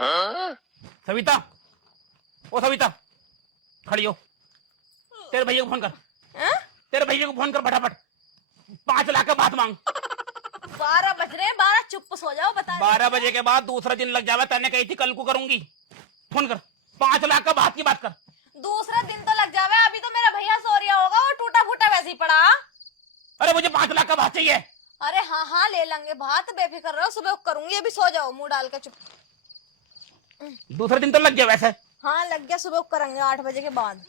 सविता, ओ सविता, खड़ी हो। तेरे भैया को फोन कर। तेरे भैया को फोन कर फटाफट। 5 लाख का बात मांग। 12 बज रहे हैं, 12 चुप सो जाओ। बता 12 बजे के बाद दूसरा दिन लग जावा। तैने कही थी कल को करूंगी। फोन कर। 5 लाख का बात की बात कर। दूसरा दिन तो लग जावे। अभी तो मेरा भैया सो रहा होगा, वो टूटा फूटा वैसे ही पड़ा। अरे मुझे 5 लाख का बात चाहिए। अरे हाँ हाँ ले लेंगे बात, बेफिक्र रहो, सुबह करूंगी। अभी सो जाओ मुंह डाल के चुप। दूसरा दिन तो लग गया वैसे। हाँ लग गया, सुबह करेंगे 8 बजे के बाद।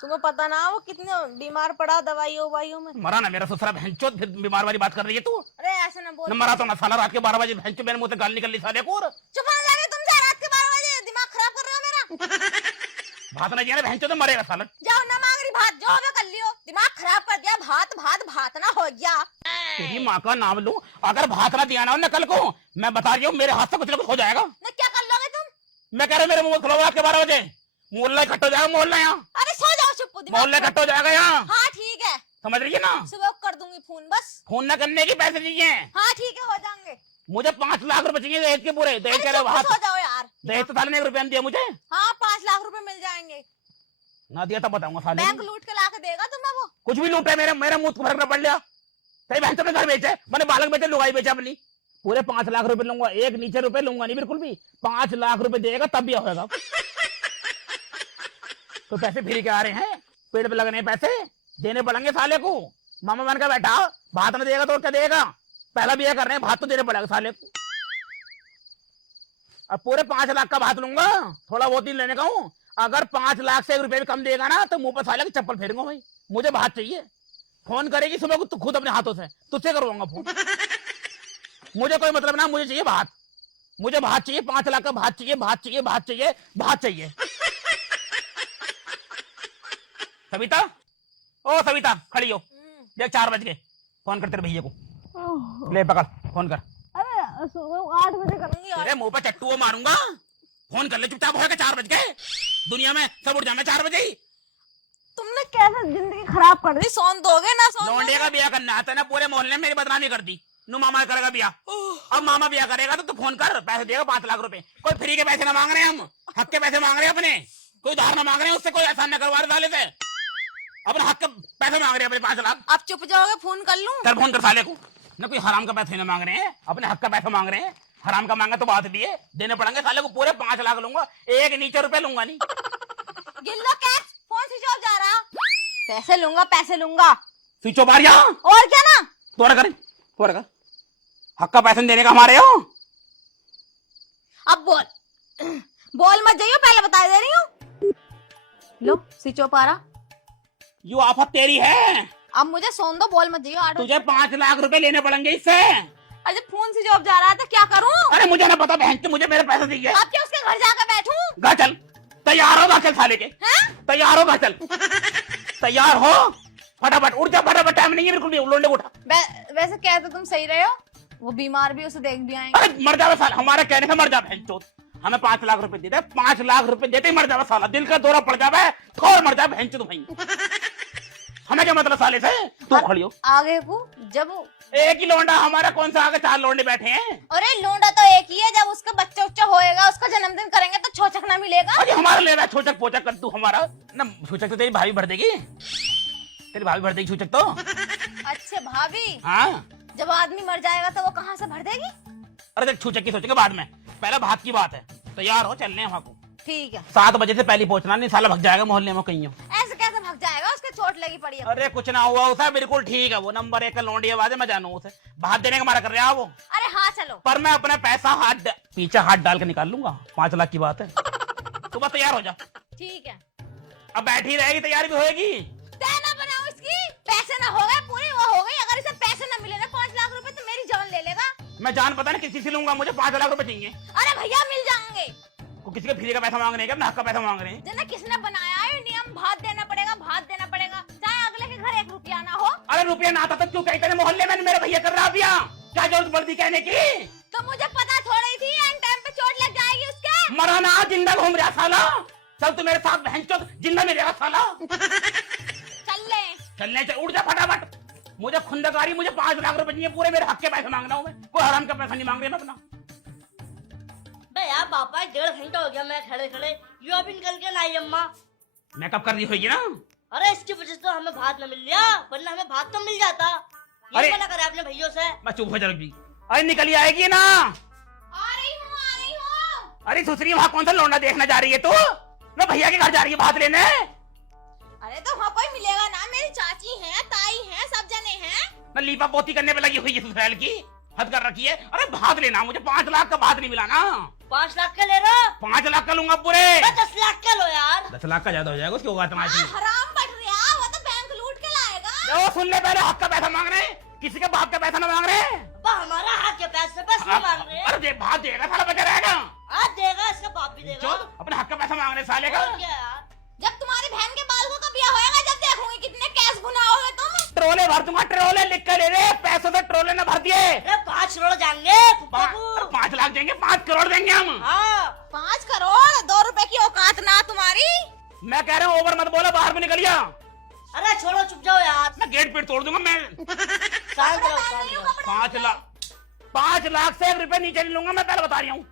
तुम्हें पता ना वो कितने बीमार पड़ा दवाइयों में। मरा ना मेरा ससुरा भैंचोद, फिर बीमार वाली बात कर रही है तू। अरे ऐसे ना बोल। मरा तो ना साला रात के 12 बजे भैंचो मेरे मुंह से गाल निकल ली साले को। चुप हो जा तुम। जा रात के 12 बजे दिमाग खराब कर रहे हो मेरा। भात ना दिया ना भैंचो तो मरेगा साला। जाओ ना मांग रही भात, जो होगा कर लियो। दिमाग खराब कर दिया। भात भात भात ना हो गया। तेरी माँ का नाम लूं, अगर भात ना दिया ना कल को, मैं बता रही हूँ मेरे हाथ से कुछ ना कुछ हो जाएगा। ना क्या कर लोगे तुम? मैं कह रहा हूँ मेरे मुंह खुला रात के 12 बजे। मोहल्ला इकट्ठा हो जाएगा। मोहल्ला यहाँ। अरे सो जाओ चुप। मोहल्ला इकट्ठा हो जाएगा यहाँ। हाँ ठीक है, समझ रही है ना। सुबह कर दूंगी फोन। बस फोन न करने की पैसे चाहिए। हाँ ठीक है, हो जाएंगे। मुझे 5 लाख रुपए चाहिए दहेज के पूरे। दहेज कह रहे चुप हाथ सो जाओ यार। दहेज तो साले ने 1 रुपया नहीं दिया मुझे। हाँ 5 लाख रुपए मिल जाएंगे। ना दिया तब बताऊंगा साले। बैंक लूट के लाके देगा तुम्हें वो। कुछ भी लूटे मेरे मुंह को फर्क न पड़ लिया। सही बहन तो घर बेचे, मैंने बालक बेचे, लुगाई बेचे अपनी। पूरे 5 लाख रुपए लूंगा। एक नीचे रुपए लूंगा नहीं बिल्कुल भी। 5 लाख रुपए देगा तब भी होगा। तो पैसे फ्री के आ रहे हैं, पेड़ पे लगने पैसे देने पड़ेंगे साले को। मामा बन का बैठा, भात न देगा तो और क्या देगा। पहला भी कर रहे हैं, भात तो देने पड़ेगा साले को। अब पूरे 5 लाख का भात लूंगा, थोड़ा बहुत ही लेने का हूँ। अगर 5 लाख से 1 रुपए भी कम देगा ना तो मुंह पर साले की चप्पल फेरूंगा भाई। मुझे भात चाहिए। फोन करेगी सुबह को, तू खुद अपने हाथों से, तुझसे करवाऊंगा फोन। मुझे कोई मतलब ना, मुझे चाहिए भात। मुझे भात चाहिए, 5 लाख का भात चाहिए। भात चाहिए, भात चाहिए, भात चाहिए। सविता, ओ सविता, खड़ी हो। देख 4 बज गए। फोन कर तेरे भैया को। ले पकड़, फोन कर। अरे सुबह 8 बजे करूंगी। तेरे मुंह पे चट्टू मारूंगा। फोन कर ले चुपचाप। होगा 4 बज गए। दुनिया में सब उठ जाए 4 बजे ही। तुमने कैसे जिंदगी खराब कर दी। सोन दोगे ना सोन लौंडे का ब्याह करना आता है ना, पूरे मोहल्ले में मेरी बदनामी कर दी। नु मामा करेगा ब्याह। अब मामा ब्याह करेगा तो तू फोन कर, पैसे देगा 5 लाख रुपए। कोई फ्री के पैसे ना मांग रहे हैं हम, हक के पैसे मांग रहे हैं अपने। कोई उधार ना मांग रहे हैं उससे, कोई एहसान न करवा रहे साले से। अपने हक के पैसे मांग रहे हैं अपने 5 लाख। आप चुप जाओगे, फोन कर लूं? कर फोन कर साले को। ना कोई हराम का पैसे ना मांग रहे हैं, अपने हक का पैसा मांग रहे हैं। हराम का मांगा तो बात भी है, देने पड़ेंगे साले को। पूरे 5 लाख लूंगा, एक नीचे रुपए लूंगा नहीं। गिल्लो कैश, फोन स्विच ऑफ जा रहा। पैसे लूंगा। स्विच ऑफ आ रहा। और क्या ना। तोड़ा कर। हक का पैसा देने का हमारे हो। अब बोल मत जाइयो, पहले बता दे रही हूँ। लो स्विच ऑफ आ रहा। यू आफत तेरी है। अब मुझे सोन दो, बोल मत जाइयो। 8 तुझे 5 लाख रुपए लेने पड़ेंगे इससे। अरे फोन स्विच ऑफ जा रहा था, क्या करूं? अरे मुझे ना पता बहन, मुझे मेरे पैसे दीजिए। अब क्या उसके घर जाकर बैठूं? गा चल, तैयार हो, गा चल साले के। तैयार हो, गा चल। तैयार हो, फटाफट उठ जा, फटाफट। टाइम नहीं है बिल्कुल भी। लोंडे को उठा। वैसे कहते तुम सही रहे हो, वो बीमार भी, उसे देख भी आएंगे। अरे मर जावे साला, हमारे कहने से मर जा बहन चोद। हमें 5 लाख रुपए देते, 5 लाख रुपए देते ही मर जावे साला। दिल का दौरा पड़ जावे, ठोर मर जावे बहन चोद भाई। हमें क्या मतलब साले से। तू खड़ी हो। आगे को जब एक ही लोंडा हमारा, कौन सा आगे 4 लोंडे बैठे हैं। अरे लोंडा तो एक ही है। जब उसका बच्चा उच्चा होएगा, उसका जन्मदिन करेंगे तो छोचक ना मिलेगा। अरे हमारा ले रहा छोचक पोचक कर। तू हमारा ना छोचक तो तेरी भाभी भर देगी। तेरी भाभी भर देगी छोचक तो। अच्छे भाभी। हाँ, जब आदमी मर जाएगा तो वो कहाँ से भर देगी? अरे देख छोचक की सोचेंगे बाद में, पहले भात की बात है। तैयार हो, चलने हैं वहाँ को। ठीक है। 7 बजे से पहले पहुंचना, नहीं साला भग जाएगा मोहल्ले में कहीं। ऐसे कैसे भग जाएगा? उसके चोट लगी पड़ी है। अरे कुछ ना हुआ उसे, बिल्कुल ठीक है। वो नंबर 1 का लौंडी आवाज है, मैं जानू उसे। भात देने का मारा कर रहा है वो। अरे हाँ चलो। पर मैं अपना पैसा पीछे हाथ डाल के निकाल लूंगा। 5 लाख की बात है। तू बस तैयार हो जा। ठीक है। अब बैठी रहेगी, तैयार भी होएगी। ना बनाओ इसकी। पैसे ना हो गए पूरी, वो हो गई। अगर इसे पैसे ना मिले ना 5 लाख रुपए, तो मेरी जान ले लेगा। मैं जान पता नहीं किसी से लूंगा, मुझे 5 लाख रुपए चाहिए। अरे भैया मिल जाएंगे। को किसी का फ्री का पैसा मांग रहे हैं क्या, अपना हक का पैसा मांग रहे हैं। जना किसने बनाया है नियम, भात देना पड़ेगा, चाहे अगले के घर 1 रुपया ना हो। अरे रुपया ना आता तो क्यों कहते हैं मोहल्ले में मेरे भैया कर रहा भैया। क्या जरूरत पड़ती कहने की। तो मुझे पता थोड़ी थी एंड टाइम पे चोट लग जाएगी उसके। मरा ना, जिंदा घूम रहा साला। चल तू मेरे साथ बहन चोद, जिंदा मिलेगा साला। चलने से उठ जा फटाफट। मुझे खुंदकारी, मुझे 5 लाख रुपए चाहिए पूरे। मेरे हक के पैसे मांगना हूँ मैं, कोई हराम का पैसा नहीं मांग रहे मैं अपना। यार पापा 1.5 घंटा हो गया मैं खड़े खड़े, यू अभी निकल के ना आई अम्मा। मेकअप कर दी होगी ना। अरे इसकी वजह से तो हमें भात न मिल लिया, वरना हमें भात तो मिल जाता। अरे! ये मना करे अपने भैयों से। मैं चुप हो जा जी। अरे निकली आएगी ना। आ रही हूँ। अरे सुसरी वहाँ कौन सा लौंडा देखने जा रही है तू? मैं भैया के घर जा रही है भात लेने। अरे तो वहाँ कोई मिलेगा ना, मेरी चाची है, ताई है, सब जने हैं। मैं लीपा पोती करने पे लगी हुई है ससुराल की, हद कर रखी है। अरे भात लेना, मुझे 5 लाख का भात नहीं मिला ना। 5 लाख का ले रहा, 5 लाख का लूंगा पूरे। 10 लाख का लो यार। 10 लाख का ज्यादा हो जाएगा, उसकी होगा तुम्हारी। हराम पट रहा, वो तो बैंक लूट के लाएगा। वो सुन ले, पहले हक का पैसा मांग रहे हैं, किसी के बाप का पैसा ना मांग रहे हैं। अब्बा हमारा हक है, पैसे बस नहीं मांग रहे। अरे भात देगा साला, बचा रहेगा। आज देगा, इसका बाप भी देगा। अपने हक का पैसा मांग रहे साले का। और क्या यार, जब तुम्हारी बहन के बालकों का ब्याह होएगा, जब देखूंगी कितने कैश भुनाओगे तुम। ट्रोले भर दूंगा, ट्रोले लिख कर ले रहे, पैसों से ट्रोले ना भर दिए। 5 करोड़ जाएंगे 5 लाख देंगे, 5 करोड़ देंगे हम। हाँ 5 करोड़ 2 रुपए की औकात ना तुम्हारी। मैं कह रहा हूँ ओवर मत बोलो, बाहर में निकलिया। अरे छोड़ो, चुप जाओ यार। मैं गेट पे तोड़ दूंगा मैं। शांत रहो, शांत रहो। 5 लाख से 1 रुपए नीचे नहीं लूंगा, मैं पहले बता रही हूँ।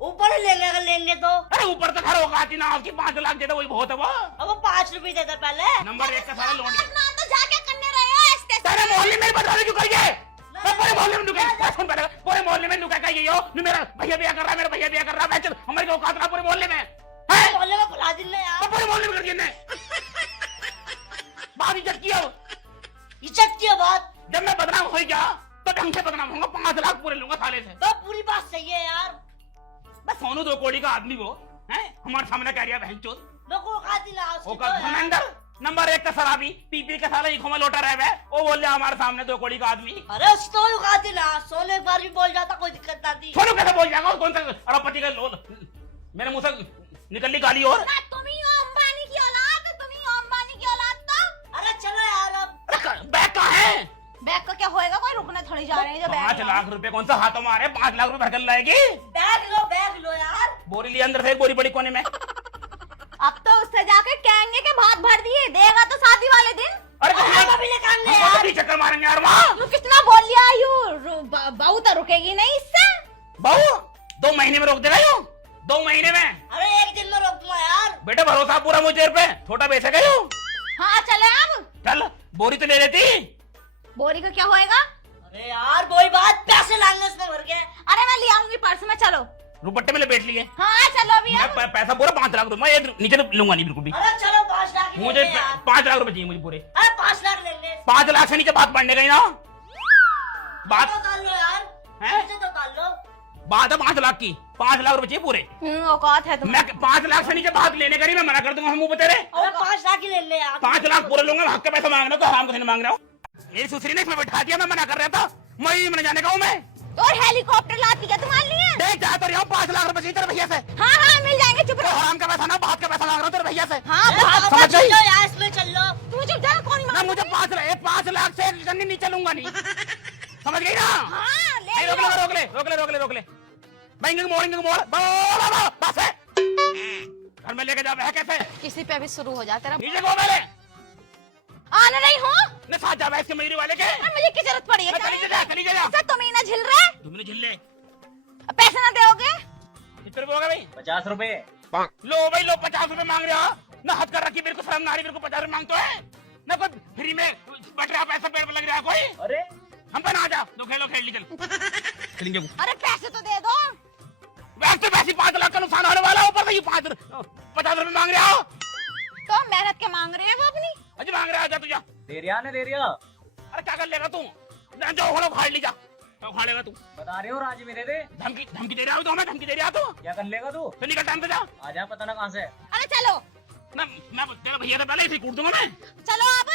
ऊपर ही लेंगे, अगर लेंगे तो। अरे ऊपर तो खैर औकात ही ना आपकी, 5 लाख दे दो वही बहुत है। वो अब वो 5 रुपए देता पहले। नंबर 1 का सारा लोन। ना तो जाके करने रहे हो स्टेशन। तेरे मोहल्ले में बता रही क्यों करिए? मैं पूरे मोहल्ले में नुका, सुन पहले, पूरे मोहल्ले में नुका कहिए हो, मेरा भैया ब्याह कर रहा है, मेरा भैया ब्याह कर रहा है, चल हमारे को औकात ना पूरे मोहल्ले में है। मोहल्ले में बुला दिन यार। तो पूरे मोहल्ले में कर दिए बात इज्जत की हो। इज्जत की बात। जब मैं बदनाम हो गया तो ढंग से बदनाम होऊंगा, 5 लाख पूरे लूंगा साले से। तो पूरी बात सही है यार। बस सोनू 2 करोड़ का आदमी वो है, हमारे सामने कह रहा है बहन चोद। लोगों को खाती ना उसकी वो धर्मेंद्र नंबर 1 का शराबी, पीपी का साला इखों में लोटा रह है, वो बोल रहा हमारे सामने 2 करोड़ का आदमी। अरे उसकी तो खाती ना, सोने एक बार भी बोल जाता कोई दिक्कत ना थी। सोनू कैसे बोल जाएगा? कौन सा अरबपति का लोल मेरे मुंह से निकल ली गाली। और तुम ही हो अंबानी की औलाद, तुम ही हो अंबानी की औलाद। तो अरे चलो यार अब। बैग कहाँ है? बैग का क्या होएगा, कोई रुकने थोड़ी जा रहे हैं। जो 5 लाख रुपए कौन सा हाथों में आ रहे हैं? 5 लाख रुपए भरकर लाएगी। बैग लो यार। बोरी लिया अंदर से, एक बोरी बड़ी कोने में। अब तो उससे जाके कहेंगे कि भात भर दिए, देगा तो शादी वाले दिन। अरे हम अभी लेकर आएंगे हम यार। भी चक्कर मारेंगे यार वहाँ। तू कितना बोल लिया यू, बहू तो रुकेगी नहीं इससे। बहू 2 महीने में रोक देगा यू, 2 महीने में। अरे 1 दिन में रोक दूंगा यार। बेटे भरोसा पूरा मुझे पे, छोटा बेचेगा यू। हाँ चले अब। चल बोरी तो ले लेती। बोरी का क्या होएगा? अरे यार वही बात, पैसे लाएंगे उसमें भर के। अरे मैं ले आऊंगी पर्स में, चलो। रुपट्टे में लपेट लिए। हाँ चलो अभी। मैं पैसा पूरा 5 लाख रुपए, मैं नीचे लूंगा नहीं बिल्कुल भी। अरे चलो 5 लाख ही मुझे लेंगे यार। 5 लाख रुपए चाहिए मुझे पूरे। अरे 5 लाख लेंगे। 5 लाख से नीचे बात पढ़ने गई ना बात तो डाल लो यार, हैं? नीचे तो डाल लो। बात है 5 लाख की, 5 लाख रुपए चाहिए पूरे। औकात है मैं 5 लाख से नीचे बात लेने का नहीं, मैं मना कर दूंगा मुंह पे तेरे। अरे 5 लाख ही ले ले यार। 5 लाख पूरे लूंगा, हक का पैसा मांग रहा हूँ, हराम को नहीं मांग रहा हूँ। मेरी सुसरी ने इसमें बैठा दिया, मैं मना कर रहा था, मैं जाने का हूँ मैं। और हेलीकॉप्टर लाती है तुम्हारे लिए। देख जा तो रहा हूँ, 5 लाख रुपए चाहिए तेरे भैया से। हाँ हाँ मिल जाएंगे, चुप तो रहो। हराम का पैसा ना, बात का पैसा मांग रहा हूँ तेरे भैया से। हाँ भात समझ गई? चलो यार, इसमें चल लो। तू चुप जा, कौन ना मुझे 5 लाख से नीचे लूंगा नहीं, समझ गई ना? हाँ ले नहीं, रोक ले बैंगिंग मोड़ बस है। घर में लेके जा है कैसे? किसी पे भी शुरू हो जा तेरा। नीचे को मेरे आने नहीं हूँ न साथ जा इसके मजदूरी वाले के। मुझे की जरूरत पड़ी है। चली जा सर तुम ही ना झिल रहे, तुमने झिल्ले। पैसे ना दोगे? कितने रुपए हो गए भाई? 50 रुपए। लो भाई लो, 50 रुपए मांग रहे हो ना, हद कर रखी मेरे को शर्म ना आ रही, मेरे को 50 रुपए मांगते है ना, कोई फ्री में बट रहा पैसा पेड़ पे लग रहा है कोई। अरे हम पे ना आ जा, तो खेल ली चल चलेंगे। अरे पैसे तो दे दो। वैसे 5 लाख का नुकसान होने वाला, ऊपर से 50 रुपए मांग रहे हो। तो मेहनत के मांग रहे हैं वो अपनी। अजी मांग रहा, जा तू जा। दे रिया। अरे क्या कर लेगा तू? जाओ खड़ो, खाड़ ली जा, तो खाड़ेगा तू। बता रहे हो राजी मेरे दे। धमकी दे रहा हो तो हमें, धमकी दे रहा तो क्या कर लेगा तू? तो निकल टाइम पे जा। आ जा, पता ना कहाँ से। अरे चलो ना मैं तेरा भैया से पहले इसे कूट दूंगा मैं। चलो अब।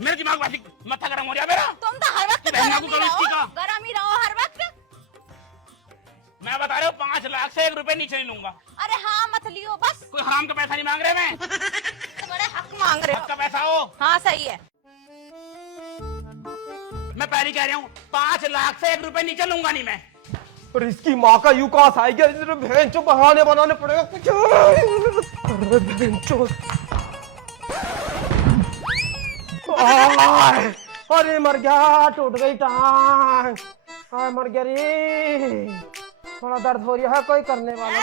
मेरे दिमाग वासी मत्था गरम हो रहा मेरा। तुम तो हर वक्त बहना को गरम ही कभी इसकी रहो, का। गरम ही रहो हर वक्त। मैं बता रहा हूँ 5 लाख से 1 रुपए नीचे नहीं लूंगा। अरे हाँ मत लियो बस, कोई हराम का पैसा नहीं मांग रहे मैं, तो बड़े हक मांग रहे हक हो। का पैसा हो। हाँ सही है। मैं पहले कह रहा हूँ 5 लाख से 1 रुपए नीचे लूंगा नहीं मैं। और इसकी माँ का यू कहां से आई गया? इधर भैंचो बहाने बनाने पड़ेगा कुछ। अरे भैंचो, अरे मर गया, टूट गई टांग। मर गया रे, थोड़ा दर्द हो रहा है, कोई करने वाला।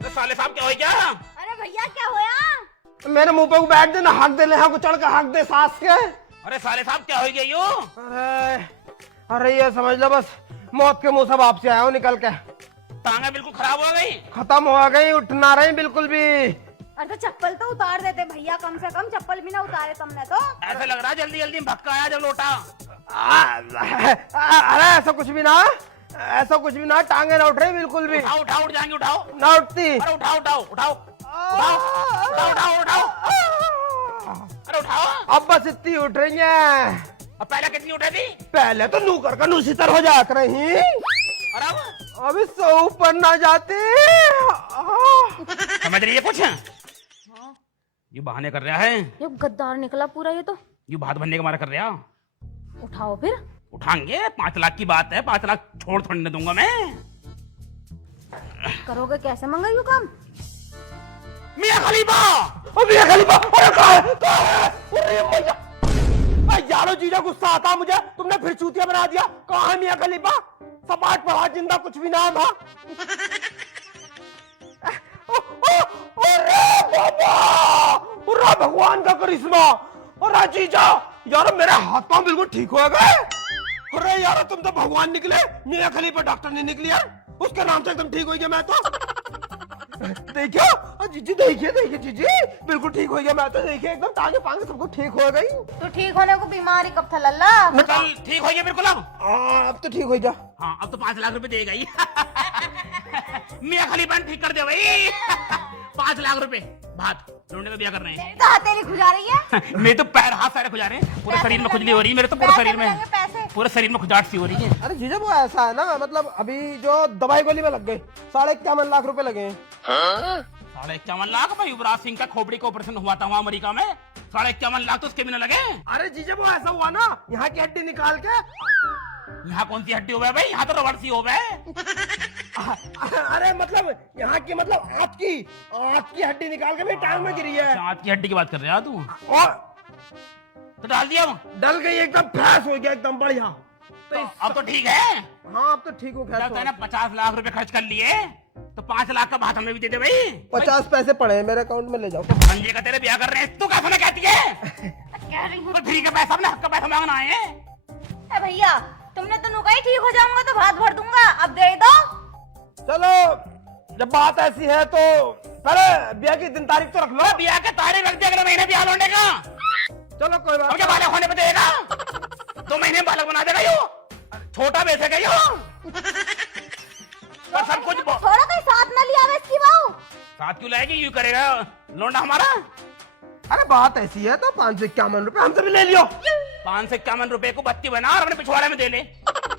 अरे साले साहब क्या हो गया? अरे भैया क्या होया? मेरे मुंह पे बैठ दे ना, हक दे ले, हाँ को चढ़ के हक दे सास के। अरे साले साहब क्या हो गया यो? अरे ये समझ लो बस मौत के मुंह से वापसी आया हूँ निकल के। टांगे बिल्कुल खराब हो गई। खत्म हो गई, उठ ना रही बिल्कुल भी। अरे तो चप्पल तो उतार देते भैया, कम से कम चप्पल भी ना उतारे तुमने तो। ऐसा लग रहा है जल्दी जल्दी भक्का आया जब लौटा। अरे ऐसा कुछ भी ना, ऐसा कुछ भी ना, टांगे ना उठ रही बिल्कुल भी। उठाओ उठाओ, उठ जाएंगे, उठाओ। ना उठती। अरे उठाओ उठाओ उठाओ उठाओ उठाओ उठाओ उठाओ। अरे उठाओ। अब बस इतनी उठ रही है। अब पहले कितनी उठे थी? पहले तो नूकर का नूसीतर हो जात रही, और अब अभी सौ ऊपर ना जाते। समझ रही है कुछ? ये बहाने कर रहा है, ये गद्दार निकला पूरा ये तो। ये भात बनने का मारा कर रहा। उठाओ फिर। उठाएंगे, 5 लाख की बात है, 5 लाख छोड़ थोड़ी न दूंगा मैं। करोगे कैसे मंगा यू काम? मियां खलीफा। मियां खलीफा, अरे कहाँ है? अरे मैया, यारो जीजा गुस्सा आता मुझे, तुमने फिर चूतिया बना दिया। कहाँ है मियां खलीफा? सपाट पड़ा जिंदा कुछ भी ना था। अरे बाबा, अरे भगवान का करिश्मा। अरे जीजा यार मेरे हाथ पांव बिल्कुल ठीक हो गए। अरे यार तुम तो भगवान निकले, मियां खलीफा डॉक्टर नहीं निकली यार, उसके नाम से एकदम ठीक हो गया मैं तो। देखियो जीजी, देखिए देखिए जीजी, बिल्कुल ठीक हो गया मैं तो। देखिए एकदम टांगे पांगे सबको ठीक हो गई। तो ठीक होने को बीमारी कब था लल्ला? कल ठीक हो गया बिल्कुल। अब तो ठीक हो गया। हाँ अब तो 5 लाख रुपए देगा ही। मियां खलीफा ने ठीक कर दे भाई। 5 लाख रुपए भात ढूंढने का ब्याह कर रहे हैं। तो हथेली खुजा रही है। मेरे तो पैर हाथ सारे खुजा रहे हैं, पूरे शरीर में खुजली हो रही है मेरे तो, पूरे शरीर में, पैसे पूरे शरीर में खुजाट सी हो रही है। अरे जीजा वो ऐसा है ना, मतलब अभी जो दवाई गोली में लग गए 51.5 लाख रुपए लगे हैं। 51.5 लाख भाई? युवराज सिंह का खोपड़ी का ऑपरेशन हुआ था वहाँ अमेरिका में, 51.5 लाख तो उसके भी न लगे। अरे जीजा वो ऐसा हुआ ना, यहाँ की हड्डी निकाल के। यहाँ कौन सी हड्डी हो गई भाई? यहाँ तो रबड़ सी हो गए। अरे मतलब यहाँ की, मतलब आपकी हड्डी निकाल के मेरी टांग में गिरी है। दांत की हड्डी की बात कर रहे हो तू? और तो डाल दिया वो? डल गई एकदम, फ्रेश हो गया एकदम बढ़िया। तो अब तो ठीक है। हाँ अब तो ठीक हो गया। जब तूने 50 लाख रुपए खर्च कर लिए तो 5 लाख का भात हमें भी दे दे भाई। 50 पैसे पड़े हैं मेरे अकाउंट में, ले जाओ। संजय का तेरे ब्याह कर रहे हैं, तू कैसे ना कहती है? कह रही हूँ। तो फ्री का पैसा, अपने हक का पैसा मांगना है। ए भैया तुमने तो नुका ही ठीक हो जाऊंगा तो भात भर दूंगा, अब दे दो। चलो जब बात ऐसी है तो पहले ब्याह की दिन तारीख तो रख लो। ब्याह के तारीख रख दिया, अगले महीने ब्याह लौटने का। चलो कोई बात अब क्या बालक होने पे देगा? 2 महीने में बालक बना देगा यो, छोटा बेचेगा यो। पर सब कुछ थोड़ा कहीं साथ न लिया इसकी बहू। साथ क्यों लाएगी? यूं करेगा लौंडा हमारा। अरे बात ऐसी है तो 551 रुपए हमसे भी ले लियो। 551 रुपए को बत्ती बना और अपने पिछवाड़े में दे ले।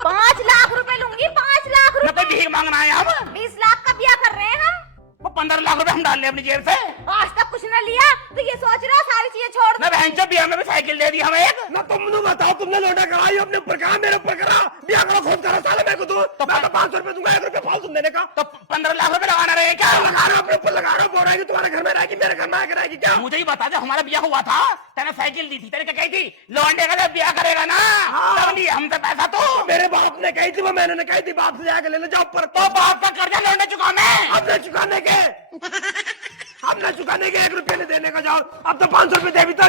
5 लाख रुपए लूंगी, 5 लाख न रुपए। कोई भीख मांगना है हम। 20 लाख का ब्याह कर रहे हैं हम। वो 15 लाख रुपए हम डाल ले अपनी जेब से। आज तक कुछ न लिया तो ये सोच रहा सारी चीजें छोड़ न बहन चो ब्याह में भी साइकिल दे दी हमें एक। ना तुमने बताओ, तुमने लौटा कराई अपने ऊपर करा, मेरे ऊपर करा, ब्याह करो खुद करो, साले मेरे को दो। तो मैं तो 500 रुपए दूंगा, 1 रुपए फालतू देने का। तो 15 लाख रुपए लगाना रहे क्या? लगा रहा अपने ऊपर, लगा रहा, बोल रहा है कि तुम्हारे घर में रहेगी, मेरे घर में आके रहेगी क्या? मुझे ही बता दे, हमारा ब्याह हुआ था, तेने साइकिल दी थी, तेने क्या कही थी? लौंडे का जब ब्याह करेगा ना तब नहीं हमसे पैसा तो। मेरे बाप ने कही थी, वो मैंने ने कही थी, बाप से जाके ले ले जाओ ऊपर। तो बाप का कर्जा लौंडे चुका मैं। हमने चुकाने के, हमने चुकाने के 1 रुपए नहीं देने का। जाओ अब तो 500 रुपए दे भी था,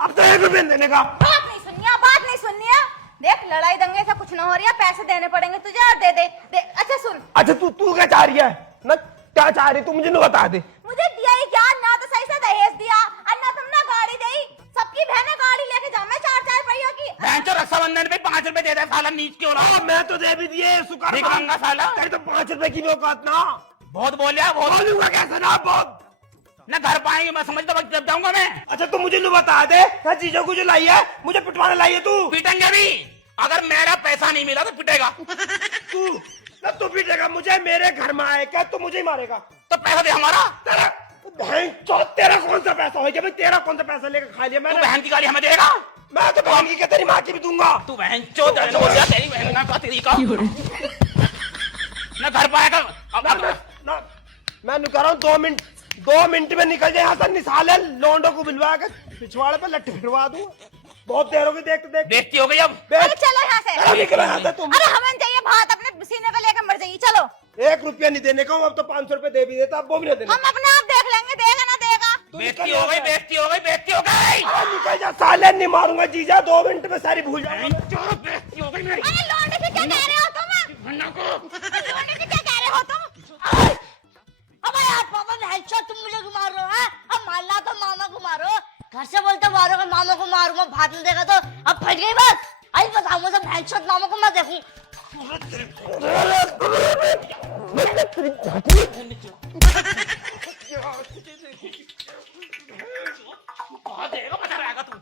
अब तो 1 रुपए नहीं देने का। बात नहीं सुनिया, बात नहीं सुनिया। देख लड़ाई दंगे से कुछ न हो रही है, पैसे देने पड़ेंगे तुझे और दे दे। अच्छा सुन। अच्छा तू क्या चाह रही है ना, क्या चाह रही तू मुझे न बता दे। मुझे दिया ही क्या, ना तो सही से दहेज दिया और ना तुमने गाड़ी दी। सबकी बहनें गाड़ी लेके जाऊं मैं 4-4 पहियों की। बहन चो रक्षाबंधन पे 5 रुपए दे दे साला, नीच क्यों रहा? मैं तो दे भी दिए सुकर भीख मांगा साला। तेरी तो 5 रुपए की औकात ना। बहुत बोलिया, बहुत बोलूंगा कैसे ना बहुत। न घर पाएंगे, मैं समझता वक्त जब जाऊंगा मैं। अच्छा तू मुझे बता दे, ना चीजों को जो लाई है मुझे पिटवाने लाई है तू। पीटेंगे भी, अगर मेरा पैसा नहीं मिला तो पिटेगा। तू पीटेगा मुझे, मेरे घर में आएगा तो मुझे ही मारेगा। तो पैसा दे हमारा। तेरा बहन चौथ, तेरा कौन सा पैसा हो गया भाई? तेरा कौन सा पैसा लेकर खा लिया तू मैंने? बहन की गाली हमें देगा? मैं तो बहन की तेरी माँ की भी दूंगा। तू बहन चो तेरी बहन ना का तेरी का न घर पाएगा। ना मैं कह रहा हूँ 2 मिनट में निकल जाए यहाँ से, निसाले लोंडो को बुलवा के पिछवाड़े पे लट्ठ फिरवा दूं। बहुत देर हो गई, देखते देखते। बेइज्जती हो गई अब। अरे चलो यहाँ से। चलो निकलो यहाँ से तुम। अरे हमें चाहिए भात, अपने सीने पे लेकर मर जाइए। चलो 1 रुपया नहीं देने का हूँ, अब तो 500 रुपए दे भी देता, अब वो भी नहीं देने। हम अपने आप देख लेंगे, देगा ना देगा। बेइज्जती हो गई, बेइज्जती हो गई, बेइज्जती हो गई। अरे निकल जा साले, नहीं मारूंगा जीजा, 2 मिनट में सारी भूल जाऊंगा। बेइज्जती हो गई मेरी। अरे लौंडे से क्या कह रहे हो तुम? भन्ना को। लौंडे से क्या कह रहे हो तुम? अब यार पापा भैंसो तुम मुझे क्यों मार रहे हो? हैं? अब मारना तो मामा को मारो। घर से बोलते मारो कि मामा को मारूंगा, भात नहीं देगा तो अब फट गई बात। आई बताओ मुझे भैंसो मामा को मैं देखूं। बहुत देगा बता रहेगा तू।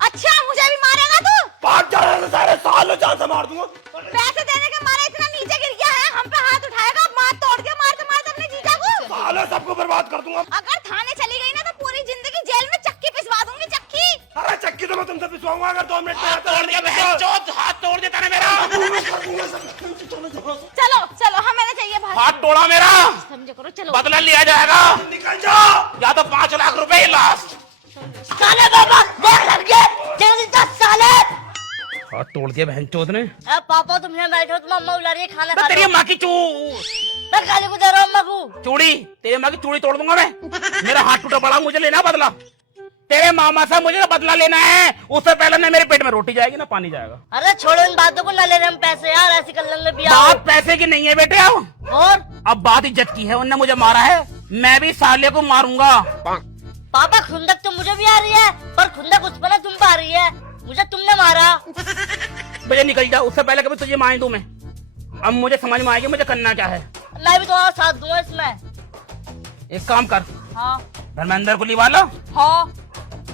अच्छा मुझे भी मारेगा तू? भाग जा रहे सारे, सालों जान से मार दूंगा। पैसे देने के मारे इतना नीचे गिर गया है, हम पे हाथ उठाएगा, मार तोड़ के मारते मारते अपने जीजा को। सालों सबको बर्बाद कर दूंगा। अगर थाने चली गई ना तो पूरी जिंदगी जेल में चक्की पिसवा दूंगी, चक्की। अरे चक्की तो मैं तुमसे पिसवाऊंगा अगर 2 मिनट में हाथ तोड़ दिया बहनचोद, हाथ तोड़ देता ना मेरा। चलो चलो हमें ना चाहिए भात। हाथ तोड़ा मेरा, समझे करो, चलो। बदला लिया जाएगा। निकल जाओ। या तो 5 लाख रुपए लास्ट। साले बाबा देख लग गए, जल्दी 10 साले। हाथ तोड़ दिया बहनचोद ने। ए पापा तुम यहाँ बैठो, तुम अम्मा बुला रही है खाना तो खा तेरी लो। माँ की मैं काली को दे रहा हूँ अम्मा को। चूड़ी, तेरी माँ की चूड़ी तोड़ दूंगा मैं। मेरा हाथ टूटा पड़ा, मुझे लेना बदला। तेरे मामा से मुझे बदला लेना है, उससे पहले ना मेरे पेट में रोटी जाएगी ना पानी जाएगा। अरे छोड़ो इन बातों को, ना ले रहे हम पैसे यार, ऐसे कर लेंगे बियाह। बात पैसे की नहीं है बेटे, अब और बात इज्जत की है। उनने मुझे मारा है, मैं भी साले को मारूंगा। पापा खुंदक तो मुझे भी आ रही है, पर खुंदक उस पर ना तुम पे आ रही है। मुझे तुमने मारा। मुझे निकल जा, उससे पहले कभी तुझे मार दूं मैं। अब मुझे समझ में आएगी मुझे करना क्या है। मैं भी तुम्हारा साथ दूंगा इसमें। एक काम कर, हाँ धर्मेंद्र को लिवा ला, हाँ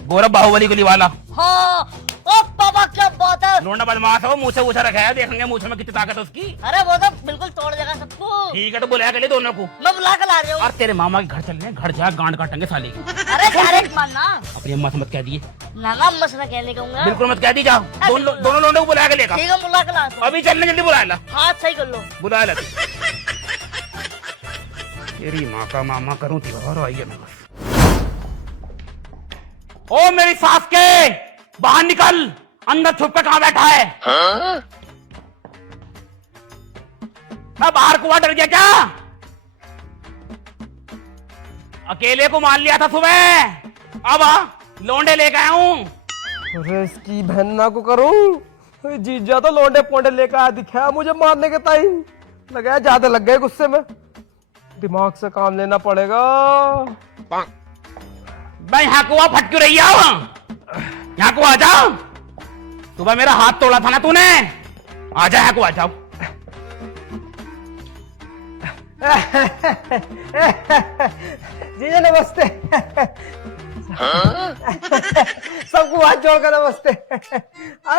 गौरव बाहुबली को लिवा ला। हाँ। ओ पापा क्या बात है। लोंडा बदमाश हो, मुँह से ऊँचा रखा है, देखेंगे मुँह में कितनी ताकत है उसकी। अरे वो तो बिल्कुल तोड़ देगा सबको। ठीक है तो बुलाया के लिए दोनों को। मैं बुला कर ला रही हूँ। और तेरे मामा के घर चलने, घर जा गांड काटेंगे साले की। अरे डायरेक्ट मानना अपनी अम्मा से मत कह दिए, ना ना मसला कहने कहूंगा। बिल्कुल मत कह दी। जाओ दोनों लोगों को बुला के लेकर ठीक है बुला कर ला। अभी चलने, जल्दी बुला ला, हाथ सही कर लो। बुला ला। तेरी माँ का मामा करूं त्योहार आई है बस। ओ मेरी सास के, बाहर निकल, अंदर छुप के कहां बैठा है? मैं बाहर कुआ डर गया क्या? अकेले को मान लिया था सुबह, अब लौंडे लेके आया हूं। अरे इसकी बहन्ना को करूं, जीजा तो लोंडे पोंडे लेकर आया दिखा मुझे मारने के टाइम। लगा ज्यादा लग गए गुस्से में, दिमाग से काम लेना पड़ेगा। भाई यहाँ कुआ फट क्यों रही है? यहाँ को आ जाओ, सुबह मेरा हाथ तोड़ा था ना तूने, आ जा यहाँ को आ जाओ। जीजा नमस्ते। सबको हाथ जोड़कर नमस्ते।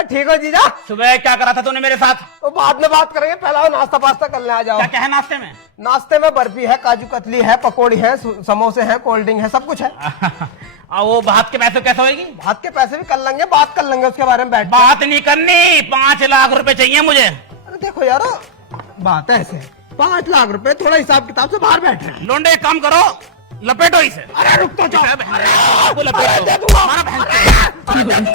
ठीक हो जीजा? सुबह क्या करा था तूने मेरे साथ? तो बाद में बात करेंगे, पहला वो नाश्ता पास्ता करने आ जाओ। क्या क्या है नाश्ते में? नाश्ते में बर्फी है, काजू कतली है, पकौड़ी है, समोसे हैं, कोल्ड ड्रिंक है, सब कुछ है। वो भात के पैसे कैसे होगी? भात के पैसे भी कर लेंगे, बात कर लेंगे उसके बारे में बैठ के। बात नहीं करनी, 5 लाख रुपए चाहिए मुझे। अरे देखो यार, बात ऐसे है, 5 लाख रुपए थोड़ा हिसाब किताब से बाहर बैठ रहे हैं। लोंडे एक काम करो, लपेटो इसे। अरे रुक तो जाओ। आपको लपेटो। हमारा बहन